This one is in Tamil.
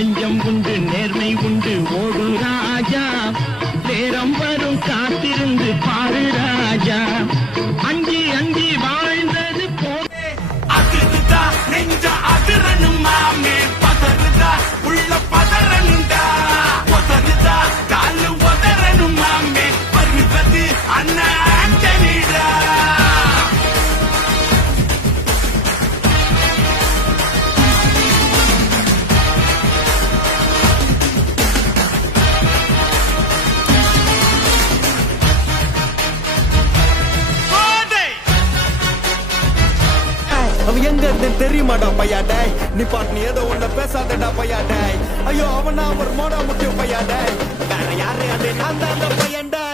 நெஞ்சம் உண்டு நேர்மை உண்டு ஓடு ராஜா நேரம் வரும் காத்திருந்து பாரு ராஜா அஞ்சி அஞ்சி வாழ்ந்தது போதே அதிர்தா நெஞ்ச அதிரணும் மாமே பதறுதா உள்ள பதறனுண்டா உதறுதா காலு உதறணும் மாமே வருவது அண்ணா ஆண்டனிடா அவன் எங்க இருந்து தெரியுமாடா பையாடே நீ பாட்டு நீ ஏதோ ஒண்ணு பேசாதடா பையாடே ஐயோ அவனா ஒரு மோடா முக்கியம் பையாடே வேற யாரு அது நான் தான் அந்த பையன்டா